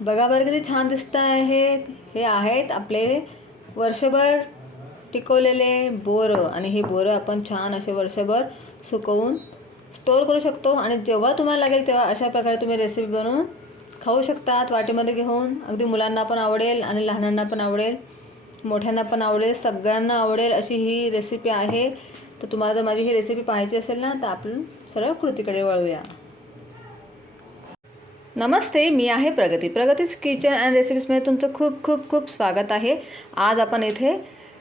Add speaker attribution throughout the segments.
Speaker 1: बघा बरं किती छान दिसत आहे. हे आहेत आपले वर्षभर टिकवलेले बोरं आणि हे बोरं आपण छान असे वर्षभर सुकवून स्टोअर करू शकतो. आणि जेव्हा तुम्हाला लागेल तेव्हा अशा प्रकारे तुम्ही रेसिपी बनवून खाऊ शकतात. वाटीमध्ये घेऊन. अगदी मुलांना पण आवडेल आणि लहानांना पण आवडेल. मोठ्यांना पण आवडेल. सगळ्यांना आवडेल अशी ही रेसिपी आहे. तर तुम्हाला जर माझी ही रेसिपी पाहायची असेल ना तर आपण सरळ कृतीकडे वळूया. नमस्ते मी आहे प्रगती. प्रगतीच किचन अँड रेसिपीजमध्ये तुमचं खूप खूप खूप स्वागत आहे. आज आपण इथे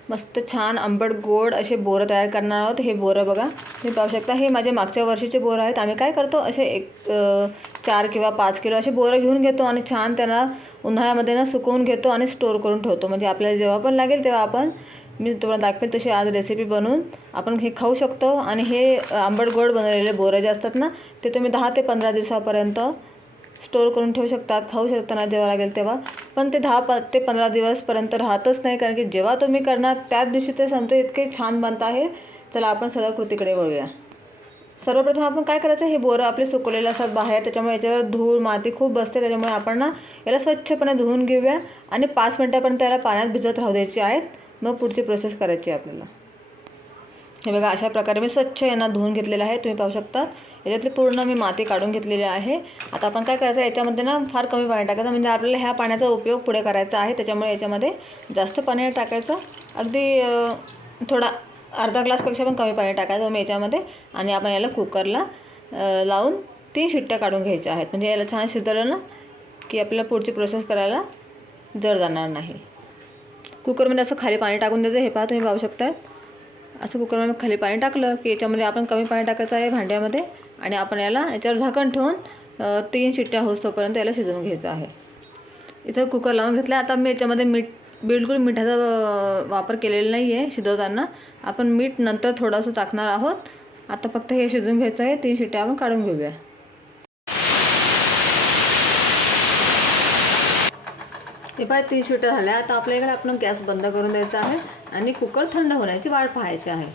Speaker 1: मस्त छान आंबट गोड असे बोरं तयार करणार आहोत. हे बोरं बघा तुम्ही पाहू शकता. हे माझे मागच्या वर्षीचे बोरं आहेत. आम्ही काय करतो असे एक चार किंवा पाच किलो असे बोरं घेऊन घेतो आणि छान त्यांना उन्हाळ्यामध्ये ना सुकवून घेतो आणि स्टोर करून ठेवतो. म्हणजे आपल्याला जेव्हा पण लागेल तेव्हा आपण मी तुम्हाला दाखवेल तशी आज रेसिपी बनवून आपण हे खाऊ शकतो. आणि हे आंबट गोड बनवलेले बोरं जे असतात ना ते तुम्ही दहा ते पंधरा दिवसापर्यंत स्टोर करून ठेवू शकतात खाऊ शकताना जेव्हा लागेल तेव्हा. पण ते दहा प ते पंधरा दिवसपर्यंत राहतच नाही कारण की जेव्हा तुम्ही करणार त्याच दिवशी ते संपते इतके छान बनत आहे. चला आपण सरळ कृतीकडे वळूया. सर्वप्रथम आपण काय करायचं हे बोरं आपले सुकवलेले असतात बाहेर त्याच्यामुळे याच्यावर धूळ माती खूप बसते त्याच्यामुळे आपण ना याला स्वच्छपणे धुवून घेऊया. आणि पाच मिनटापर्यंत त्याला पाण्यात भिजत राहू द्यायची आहेत. मग पुढची प्रोसेस करायची आहे आपल्याला. हे बघा अशा प्रकारे मी स्वच्छ यांना धुवून घेतलेलं आहे. तुम्ही पाहू शकता. याच्यातली पूर्ण मी माती काढून घेतलेली आहे. आता आपण काय करायचं याच्यामध्ये ना फार कमी पाणी टाकायचं. म्हणजे आपल्याला ह्या पाण्याचा उपयोग पुढे करायचा आहे. त्याच्यामुळे याच्यामध्ये जास्त पाणी टाकायचं. अगदी थोडा अर्धा ग्लासपेक्षा पण कमी पाणी टाकायचं मी याच्यामध्ये. आणि आपण याला कुकरला लावून तीन शिट्ट्या काढून घ्यायच्या आहेत. म्हणजे याला छान शिजलं ना की आपल्याला पुढची प्रोसेस करायला जड जाणार नाही. कुकरमध्ये असं खाली पाणी टाकून द्यायचं. हे पहा तुम्ही पाहू शकता. असं कुकरमध्ये खाली पाणी टाकलं की याच्यामध्ये आपण कमी पाणी टाकायचं आहे भांड्यामध्ये आणि आपण याला याच्यावर झाकण ठेवून तीन शिट्ट्या होस्तोपर्यंत याला शिजवून घ्यायचं आहे. इथं कुकर लावून घेतला आता मी याच्यामध्ये मीठ बिलकुल मिठाचा वापर केलेला नाही आहे शिजवताना. आपण मीठ नंतर थोडंसं टाकणार आहोत. आता फक्त हे शिजवून घ्यायचं आहे. तीन शिट्ट्या आपण काढून घेऊया. हे पाय तीन शिट्ट्या झाल्या. आता आपल्याकडे आपण गॅस बंद करून द्यायचा आहे आणि कुकर थंड होण्याची वाट पाहायची आहे.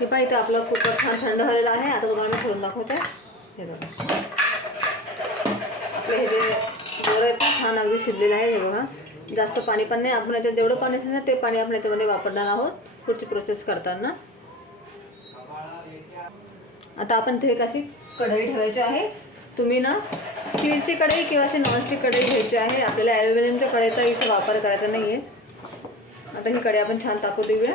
Speaker 1: हे पाय इथे आपलं कुकर छान थंड झालेलं आहे. आता तुम्हाला मी खोलून दाखवते. हे बघा. आपले हे जे बरं आहेत छान अगदी शिजलेले आहे. हे बघा. जास्त पाणी पण नाही. आपण याच्यात जेवढं पाणी असेल ना ते पाणी आपण याच्यामध्ये वापरणार आहोत. पुढची प्रोसेस करताना. आता आपण ते कशी कढई ठेवायची आहे. तुम्ही ना स्टीलची कढई किंवा अशी नॉनस्टिक कढई घ्यायची आहे. आपल्याला ॲल्युमिनियमच्या कढईचा इथे वापर करायचा नाही आहे आता ही कढई आपण छान तापू देऊया.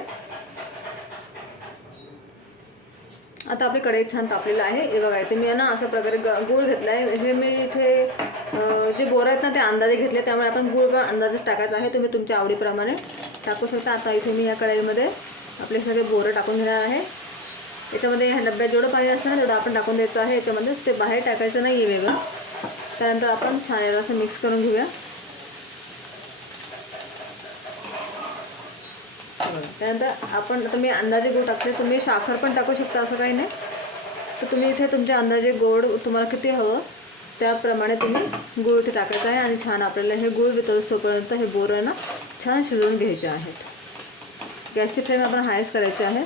Speaker 1: आता आपली कढई छान तापलेलं आहे. हे बघा इथे मी ना अशा प्रकारे ग गूळ घेतला आहे हे मी इथे जे बोरं आहेत ना ते अंदाजे घेतले त्यामुळे आपण गूळ पण अंदाजेच टाकायचा आहे. तुम्ही तुमच्या आवडीप्रमाणे टाकू शकता. आता इथे मी या कढईमध्ये आपले सगळे बोरं टाकून घेणार आहे. याच्यामध्ये ह्या डब्यात जेवढं पाणी असतं ना तेवढं आपण टाकून द्यायचं आहे. याच्यामध्येच ते बाहेर टाकायचं नाही आहे वेगळं. त्यानंतर आपण छान याला असं मिक्स करून घेऊया. त्यानंतर आपण आता मी अंदाजे गोड टाकते. तुम्ही साखर पण टाकू शकता असं काही नाही. तर तुम्ही इथे तुमच्या अंदाजे गोड तुम्हाला किती हवं त्याप्रमाणे तुम्ही गूळ इथे टाकायचं आहे. आणि छान आपल्याला हे गूळ वितळस तोपर्यंत हे बोरं ना छान शिजवून घ्यायचे आहेत. गॅसची फ्लेम आपण हायच करायची आहे.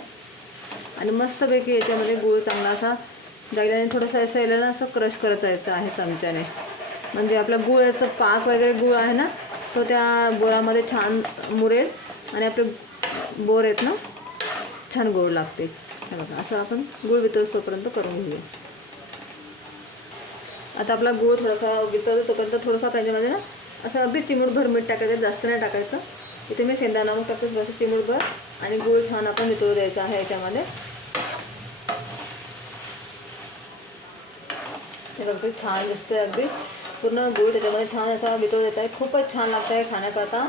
Speaker 1: आणि मस्तपैकी याच्यामध्ये गूळ चांगला असा जायला आणि थोडंसं असं यायला ना असं क्रश करत जायचं आहे चमच्याने. म्हणजे आपला गुळाचं पाक वगैरे गुळ आहे ना तो त्या बोरामध्ये छान मुरेल आणि आपले बोर आहेत ना छान गोड लागते बघा असं आपण गुळ वितळतो तोपर्यंत करून घेऊया. आता आपला गूळ थोडासा वितळतो तोपर्यंत थोडासा त्याच्यामध्ये ना असं अगदी चिमूटभर मीठ टाकायचं जास्त नाही टाकायचं. इथे मी शेंदाणा मग टाकतो थोडंसं चिमूटभर आणि गूळ छान आपण वितळू द्यायचा आहे याच्यामध्ये. हे अगदी छान दिसतंय अगदी. पूर्ण गूळ त्याच्यामध्ये छान असा वितळू देत आहे. खूपच छान लागतं आहे खाण्याकरता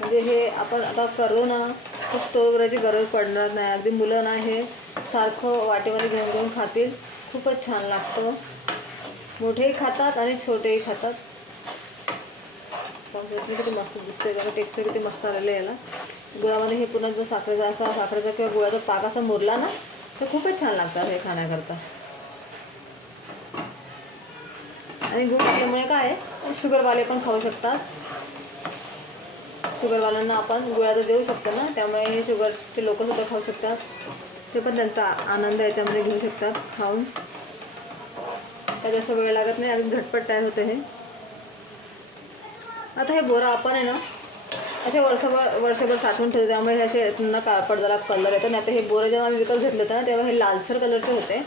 Speaker 1: म्हणजे हे आपण आता करतो ना खूप स्टोर करायची गरज पडणार नाही. अगदी मुलं ना हे सारखं वाटेमध्ये घेऊन घेऊन खातील. खूपच छान लागतं. मोठेही खातात आणि छोटेही खातात. पाहू किती मस्त दिसते कारण टेक्स्चर किती मस्त आलेलं आहे याला गुळामध्ये हे पुन्हा जो साखरेचा असा साखरेचा किंवा गुळाचा पाक असा मुरला ना तर खूपच छान लागतात हे खाण्याकरता. आणि गुळ असल्यामुळे काय आहे शुगरवाले पण खाऊ शकतात. शुगरवाल्यांना आपण गुळाचं देऊ शकतो ना त्यामुळे हे शुगरचे लोक सुद्धा खाऊ शकतात. ते पण त्यांचा आनंद याच्यामध्ये घेऊ शकतात खाऊन. काय जास्त वेळ लागत नाही अगदी झटपट तयार होते हे. आता हे बोरं आपण आहे ना असे वर्षभर वर्षभर साठवून ठेवतो त्यामुळे हे असे पुन्हा काळपट कलर येतो. नाही तर हे बोरं जेव्हा आम्ही विकत घेतले होते ना तेव्हा हे लालसर कलरचे होते.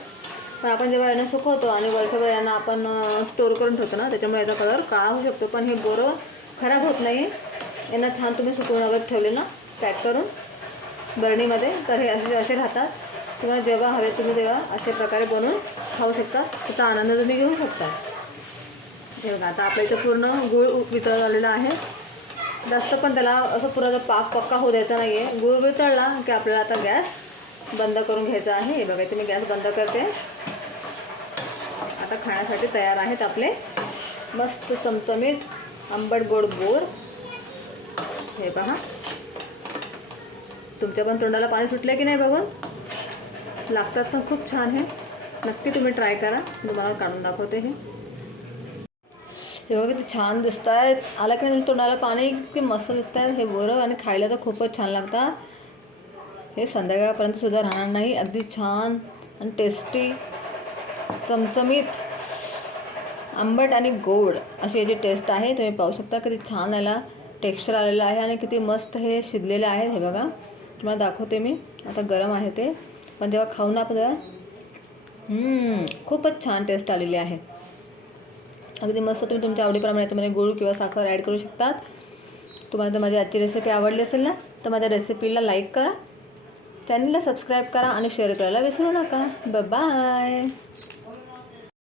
Speaker 1: पण आपण जेव्हा यांना सुकवतो आणि वर्षभर यांना आपण स्टोर करून ठेवतो ना त्याच्यामुळे याचा कलर काळा होऊ शकतो. पण हे बोरं खराब होत नाही. यांना छान तुम्ही सुकवून वगैरे ठेवले ना पॅक करून बरणीमध्ये तर हे असे असे राहतात. तुम्हाला जेव्हा हवे तुम्ही तेव्हा अशा प्रकारे बनवून खाऊ शकता. त्याचा आनंद तुम्ही घेऊ शकता. हे बघा आता आपल्या इथं पूर्ण गूळ वितळ झालेला आहे. जास्त पण त्याला असं पुरा पाक पक्का होऊ द्यायचा नाही आहे गुळ वितळला की आपल्याला आता गॅस बंद करून घ्यायचा आहे. हे बघा इथे मी गॅस बंद करते. आता खाण्यासाठी तयार आहेत आपले. मस्त चमचमीत आंबट गोड बोर. हे पहा. तुमच्या पण तोंडाला पाणी सुटलं की नाही बघून? लागतात ना खूप छान हे. नक्की तुम्ही ट्राय करा. तुम्हाला काढून दाखवते हे. हे बघा किती छान दिसत आहेत आला की नाही तोंडाला? पाणी किती मस्त दिसत आहेत हे बोरं आणि खायला तर खूपच छान लागतात. हे संध्याकाळपर्यंत सुद्धा राहणार नाही. अगदी छान आणि टेस्टी चमचमीत आंबट आणि गोड अशी याची टेस्ट आहे. तुम्ही पाहू शकता किती छान याला टेक्स्चर आलेलं आहे आणि किती मस्त हे शिजलेलं आहेत हे बघा. तुम्हाला दाखवते मी. आता गरम आहे ते. पण जेव्हा खाऊ ना आपण खूपच छान टेस्ट आलेली आहे. अगदी मस्त तुम्ही तुमच्या आवडीप्रमाणे तुम्हाला गूळ किंवा साखर ॲड करू शकतात. तुम्हाला जर माझी आजची रेसिपी आवडली असेल ना तर माझ्या रेसिपीला लाईक करा. चॅनलला सबस्क्राईब करा आणि शेअर करायला विसरू नका. बाय